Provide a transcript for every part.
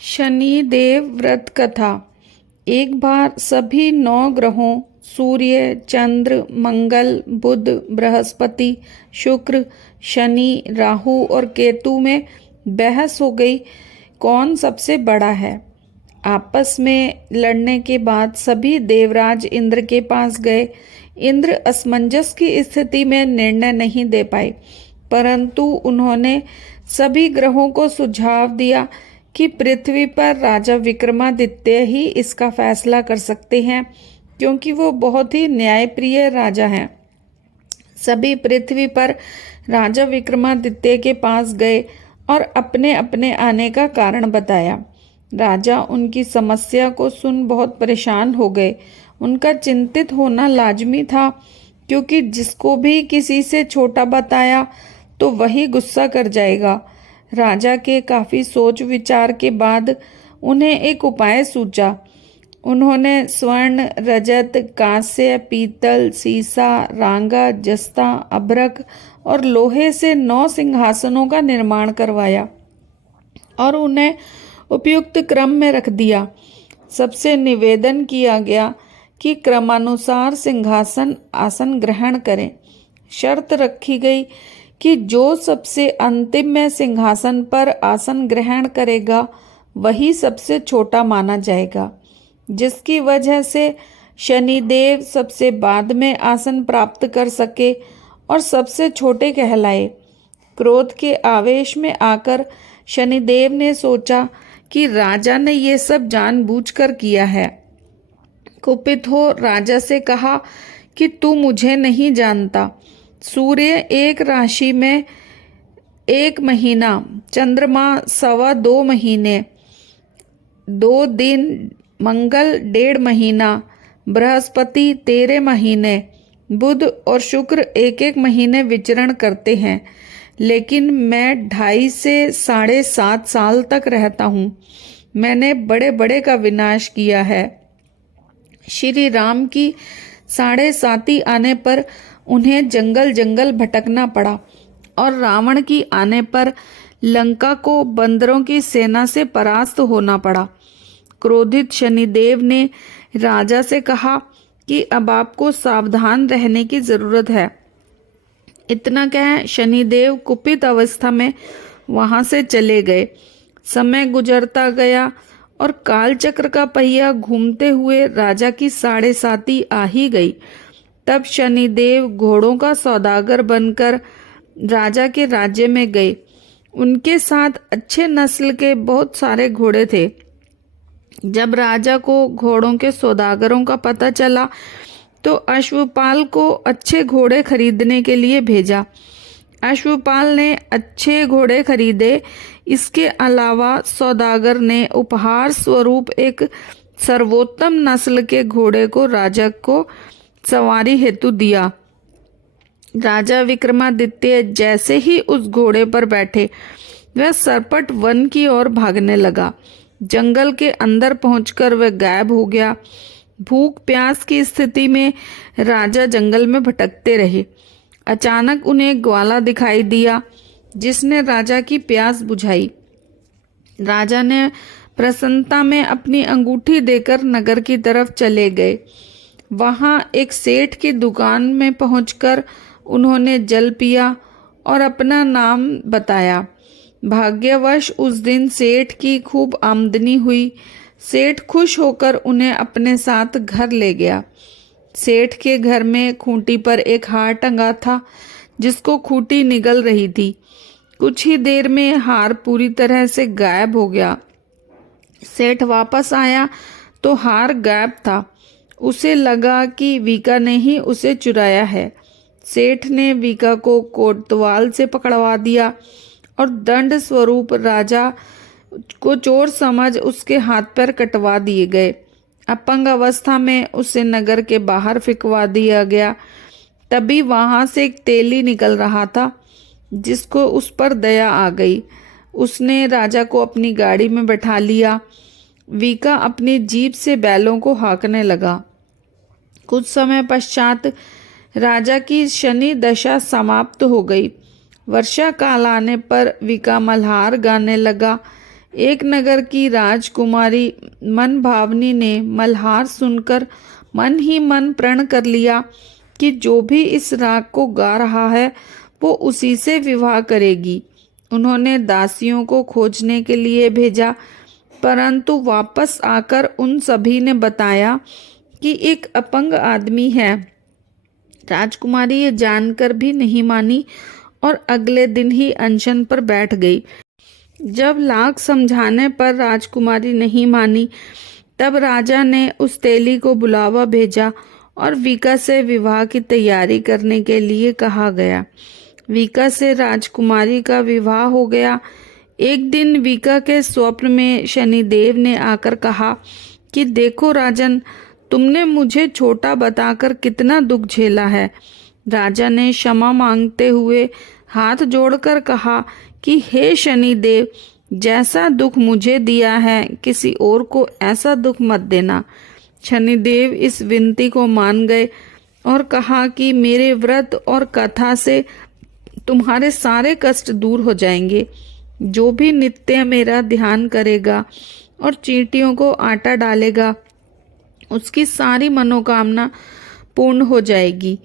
शनि देव व्रत कथा। एक बार सभी 9 ग्रहों सूर्य, चंद्र, मंगल, बुध, बृहस्पति, शुक्र, शनि, राहु और केतु में बहस हो गई कौन सबसे बड़ा है। आपस में लड़ने के बाद सभी देवराज इंद्र के पास गए। इंद्र असमंजस की स्थिति में निर्णय नहीं दे पाए, परंतु उन्होंने सभी ग्रहों को सुझाव दिया कि पृथ्वी पर राजा विक्रमादित्य ही इसका फैसला कर सकते हैं, क्योंकि वो बहुत ही न्यायप्रिय राजा हैं। सभी पृथ्वी पर राजा विक्रमादित्य के पास गए और अपने अपने आने का कारण बताया। राजा उनकी समस्या को सुन बहुत परेशान हो गए। उनका चिंतित होना लाजमी था, क्योंकि जिसको भी किसी से छोटा बताया तो वही गुस्सा कर जाएगा। राजा के काफी सोच विचार के बाद उन्हें एक उपाय सूझा। उन्होंने स्वर्ण, रजत, कांस्य, पीतल, सीसा, रांगा, जस्ता, अभ्रक और लोहे से 9 सिंहासनों का निर्माण करवाया और उन्हें उपयुक्त क्रम में रख दिया। सबसे निवेदन किया गया कि क्रमानुसार सिंहासन आसन ग्रहण करें। शर्त रखी गई कि जो सबसे अंतिम में सिंहासन पर आसन ग्रहण करेगा वही सबसे छोटा माना जाएगा, जिसकी वजह से शनिदेव सबसे बाद में आसन प्राप्त कर सके और सबसे छोटे कहलाए। क्रोध के आवेश में आकर शनिदेव ने सोचा कि राजा ने ये सब जानबूझकर किया है। कुपित हो राजा से कहा कि तू मुझे नहीं जानता। सूर्य एक राशि में 1 महीना, चंद्रमा 2.25 महीने, 2 दिन, मंगल 1.5 महीना, बृहस्पति 13 महीने, बुध और शुक्र 1-1 महीने विचरण करते हैं, लेकिन मैं 2.5 से 7.5 साल तक रहता हूँ। मैंने बड़े बड़े का विनाश किया है। श्री राम की 7.5 आने पर उन्हें जंगल जंगल भटकना पड़ा और रावण की आने पर लंका को बंदरों की सेना से परास्त होना पड़ा। क्रोधित शनिदेव ने राजा से कहा कि अब आपको सावधान रहने की जरूरत है। इतना कह शनिदेव कुपित अवस्था में वहां से चले गए। समय गुजरता गया और कालचक्र का पहिया घूमते हुए राजा की 7.5 आ ही गई। तब शनिदेव घोड़ों का सौदागर बनकर राजा के राज्य में गए। उनके साथ अच्छे नस्ल के बहुत सारे घोड़े थे। जब राजा को घोड़ों के सौदागरों का पता चला तो अश्वपाल को अच्छे घोड़े खरीदने के लिए भेजा। अश्वपाल ने अच्छे घोड़े खरीदे। इसके अलावा सौदागर ने उपहार स्वरूप एक सर्वोत्तम नस्ल के घोड़े को राजा को सवारी हेतु दिया। राजा विक्रमादित्य जैसे ही उस घोड़े पर बैठे, वह सरपट वन की ओर भागने लगा। जंगल के अंदर पहुंचकर वह गायब हो गया। भूख प्यास की स्थिति में राजा जंगल में भटकते रहे। अचानक उन्हें ग्वाला दिखाई दिया, जिसने राजा की प्यास बुझाई। राजा ने प्रसन्नता में अपनी अंगूठी देकर नगर की तरफ चले गए। वहां एक सेठ की दुकान में पहुंचकर उन्होंने जल पिया और अपना नाम बताया। भाग्यवश उस दिन सेठ की खूब आमदनी हुई। सेठ खुश होकर उन्हें अपने साथ घर ले गया। सेठ के घर में खूंटी पर एक हार टंगा था, जिसको खूंटी निगल रही थी। कुछ ही देर में हार पूरी तरह से गायब हो गया। सेठ वापस आया तो हार गायब था। उसे लगा कि वीका ने ही उसे चुराया है। सेठ ने वीका को कोतवाल से पकड़वा दिया और दंड स्वरूप राजा को चोर समझ उसके हाथ पैर कटवा दिए गए। अपंग अवस्था में उसे नगर के बाहर फिकवा दिया गया। तभी वहां से एक तेली निकल रहा था, जिसको उस पर दया आ गई। उसने राजा को अपनी गाड़ी में बैठा लिया। वीका अपनी जीभ से बैलों को हाँकने लगा। कुछ समय पश्चात राजा की शनि दशा समाप्त हो गई। वर्षा काल आने पर वीका मल्हार गाने लगा। एक नगर की राजकुमारी मनभावनी ने मल्हार सुनकर मन ही मन प्रण कर लिया कि जो भी इस राग को गा रहा है वो उसी से विवाह करेगी। उन्होंने दासियों को खोजने के लिए भेजा, परंतु वापस आकर उन सभी ने बताया कि एक अपंग आदमी है। राजकुमारी ये जानकर भी नहीं मानी और अगले दिन ही अनशन पर बैठ गई। जब लाख समझाने पर राजकुमारी नहीं मानी, तब राजा ने उस तेली को बुलावा भेजा और वीका से विवाह की तैयारी करने के लिए कहा गया। वीका से राजकुमारी का विवाह हो गया। एक दिन वीका के स्वप्न में शनिदेव ने आकर कहा कि देखो राजन, तुमने मुझे छोटा बताकर कितना दुख झेला है। राजा ने क्षमा मांगते हुए हाथ जोड़कर कहा कि हे शनिदेव, जैसा दुख मुझे दिया है किसी और को ऐसा दुख मत देना। शनिदेव इस विनती को मान गए और कहा कि मेरे व्रत और कथा से तुम्हारे सारे कष्ट दूर हो जाएंगे। जो भी नित्य मेरा ध्यान करेगा और चींटियों को आटा डालेगा, उसकी सारी मनोकामना पूर्ण हो जाएगी।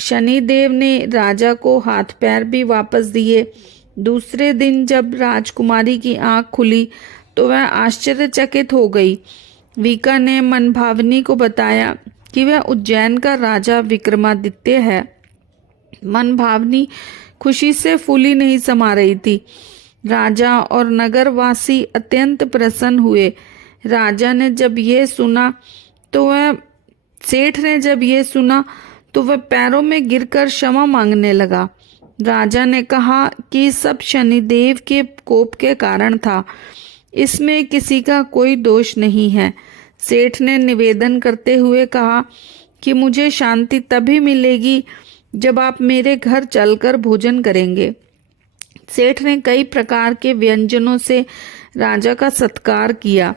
शनिदेव ने राजा को हाथ पैर भी वापस दिए। दूसरे दिन जब राजकुमारी की आंख खुली तो वह आश्चर्यचकित हो गई। वीका ने मनभावनी को बताया कि वह उज्जैन का राजा विक्रमादित्य है। मनभावनी खुशी से फूली नहीं समा रही थी। राजा और नगरवासी अत्यंत प्रसन्न हुए। राजा ने जब ये सुना तो वह सेठ ने जब ये सुना तो वह पैरों में गिरकर क्षमा मांगने लगा। राजा ने कहा कि सब शनिदेव के कोप के कारण था, इसमें किसी का कोई दोष नहीं है। सेठ ने निवेदन करते हुए कहा कि मुझे शांति तभी मिलेगी जब आप मेरे घर चलकर भोजन करेंगे। सेठ ने कई प्रकार के व्यंजनों से राजा का सत्कार किया।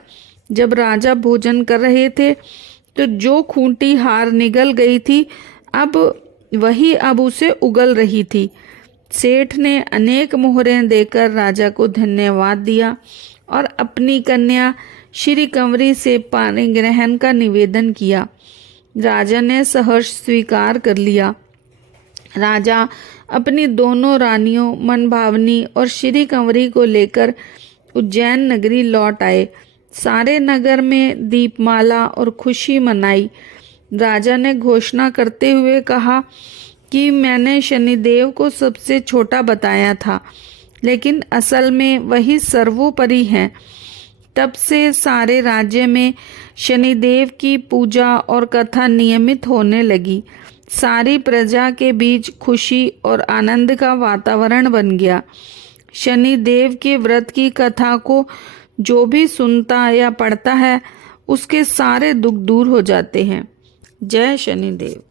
जब राजा भोजन कर रहे थे तो जो खूंटी हार निगल गई थी अब उसे उगल रही थी। सेठ ने अनेक मोहरें देकर राजा को धन्यवाद दिया और अपनी कन्या श्री कंवरी से पानी ग्रहण का निवेदन किया। राजा ने सहर्ष स्वीकार कर लिया। राजा अपनी दोनों रानियों मनभावनी और श्री कंवरी को लेकर उज्जैन नगरी लौट आए। सारे नगर में दीपमाला और खुशी मनाई। राजा ने घोषणा करते हुए कहा कि मैंने शनिदेव को सबसे छोटा बताया था, लेकिन असल में वही सर्वोपरि हैं। तब से सारे राज्य में शनिदेव की पूजा और कथा नियमित होने लगी। सारी प्रजा के बीच खुशी और आनंद का वातावरण बन गया। शनिदेव के व्रत की कथा को जो भी सुनता या पढ़ता है उसके सारे दुख दूर हो जाते हैं। जय शनिदेव।